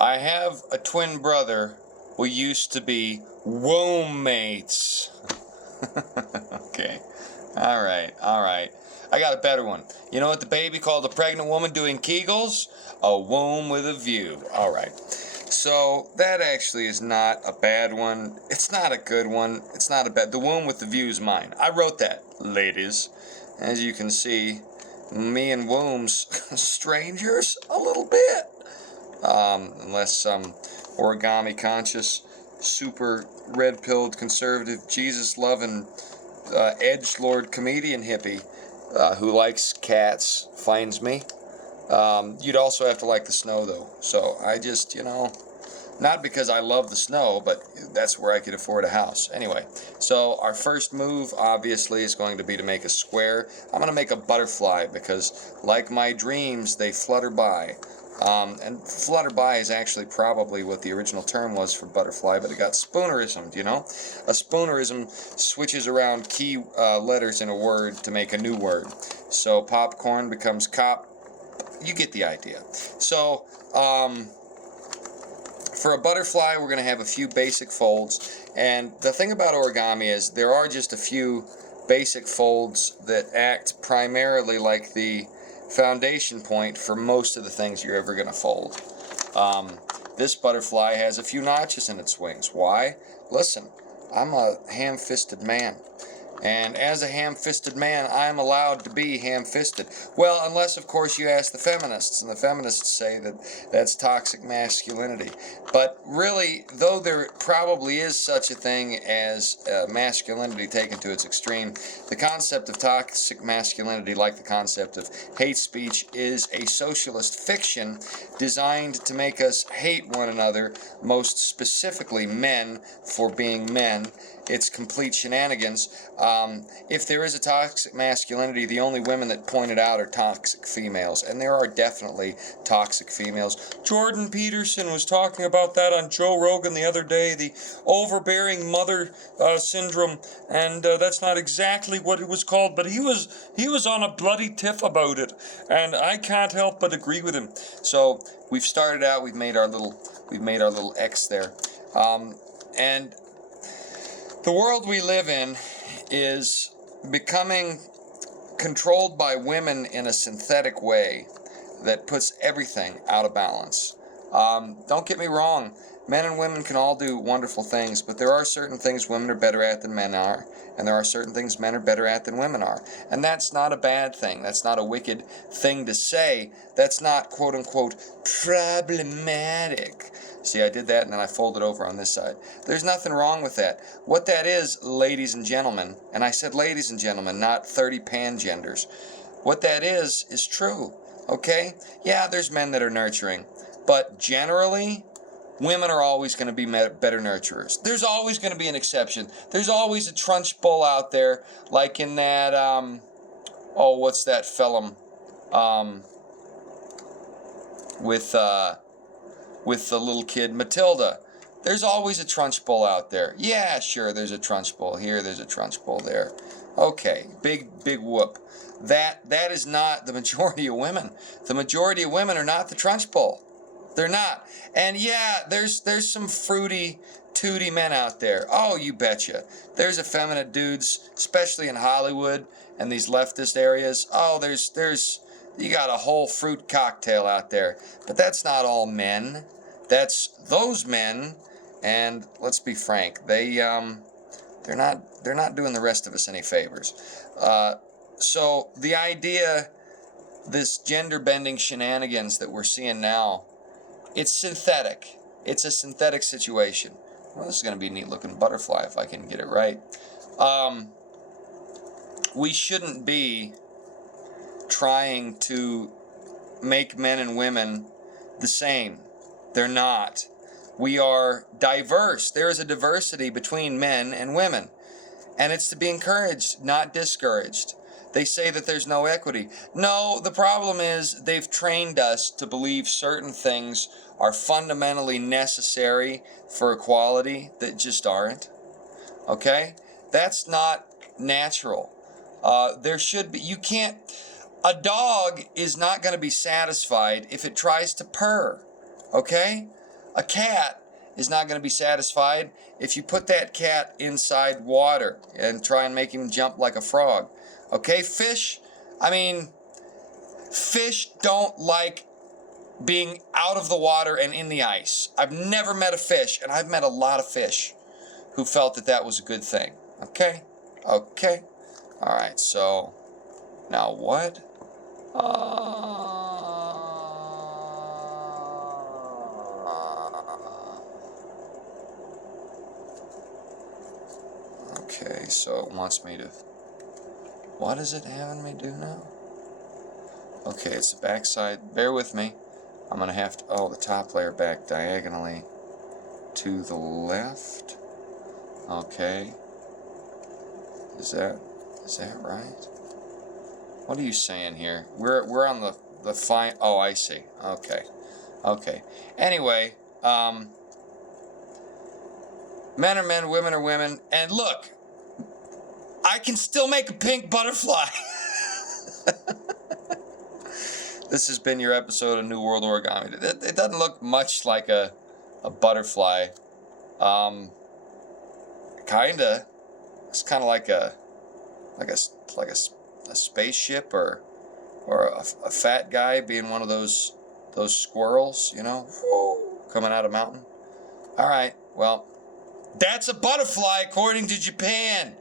I have a twin brother. We used to be womb mates. Okay. All right. I got a better one. You know what the baby called a pregnant woman doing Kegels? A womb with a view. All right. So that actually is not a bad one. It's not a good one. It's not a bad. The womb with the view is mine. I wrote that, ladies. As you can see, me and wombs, strangers a little bit. Unless some origami conscious, super red-pilled, conservative, Jesus-loving, edgelord comedian hippie who likes cats finds me. You'd also have to like the snow, though. So I just, not because I love the snow, but that's where I could afford a house. Anyway, so our first move, obviously, is going to be to make a square. I'm going to make a butterfly because, like my dreams, they flutter by. And flutter by is actually probably what the original term was for butterfly, but it got spoonerismed, A spoonerism switches around key letters in a word to make a new word. So popcorn becomes cop. You get the idea. So, for a butterfly, we're going to have a few basic folds. And the thing about origami is there are just a few basic folds that act primarily like the foundation point for most of the things you're ever going to fold. This butterfly has a few notches in its wings. Why? Listen, I'm a ham-fisted man. And as a ham-fisted man, I'm allowed to be ham-fisted. Well, unless, of course, you ask the feminists, and the feminists say that that's toxic masculinity. But really, though there probably is such a thing as masculinity taken to its extreme, the concept of toxic masculinity, like the concept of hate speech, is a socialist fiction designed to make us hate one another, most specifically men, for being men. It's complete shenanigans. If there is a toxic masculinity, the only women that point it out are toxic females. And there are definitely toxic females. Jordan Peterson was talking about that on Joe Rogan the other day, the overbearing mother syndrome. And that's not exactly what it was called, but he was on a bloody tiff about it. And I can't help but agree with him. So we've started out, we've made our little X there. And the world we live in is becoming controlled by women in a synthetic way that puts everything out of balance. Don't get me wrong, men and women can all do wonderful things, but there are certain things women are better at than men are, and there are certain things men are better at than women are. And that's not a bad thing. That's not a wicked thing to say. That's not, quote-unquote, problematic. See, I did that and then I folded over on this side. There's nothing wrong with that. What that is, ladies and gentlemen, and I said ladies and gentlemen, not 30 pangenders. What that is true, okay? Yeah, there's men that are nurturing, but generally, women are always going to be better nurturers. There's always going to be an exception. There's always a trunch bull out there, like in that, what's that film, with the little kid Matilda. There's always a trunch bull out there. Yeah, sure, there's a trunch bull here, there's a trunch bull there. Okay, big whoop. That is not the majority of women. The majority of women are not the trunch bull. They're not. And yeah, there's some fruity, tooty men out there. Oh, you betcha. There's effeminate dudes, especially in Hollywood and these leftist areas. Oh, there's you got a whole fruit cocktail out there. But that's not all men. That's those men, and let's be frank, they're not doing the rest of us any favors. So the idea, this gender bending shenanigans that we're seeing now, it's synthetic. It's a synthetic situation. Well, this is going to be a neat looking butterfly if I can get it right. We shouldn't be trying to make men and women the same. They're not. We are diverse. There is a diversity between men and women. And it's to be encouraged, not discouraged. They say that there's no equity. No, the problem is they've trained us to believe certain things are fundamentally necessary for equality that just aren't. Okay? That's not natural. There should be, a dog is not going to be satisfied if it tries to purr. Okay? a cat is not going to be satisfied if you put that cat inside water and try and make him jump like a frog. Okay, fish, I mean, fish don't like being out of the water and in the ice. I've never met a fish, and I've met a lot of fish who felt that that was a good thing. Okay? Okay. All right, so now what? Okay, so it wants me to... What is it having me do now? Okay, it's the back side. Bear with me. I'm going to have to... Oh, the top layer back diagonally to the left. Okay. Is that right? What are you saying here? We're on the fine... Oh, I see. Okay. Okay. Anyway, men are men, women are women. And look, I can still make a pink butterfly. This has been your episode of New World Origami. It doesn't look much like a butterfly. Kinda. It's kind of like a spaceship or a fat guy being one of those squirrels, you know, coming out of a mountain. All right. Well, that's a butterfly according to Japan.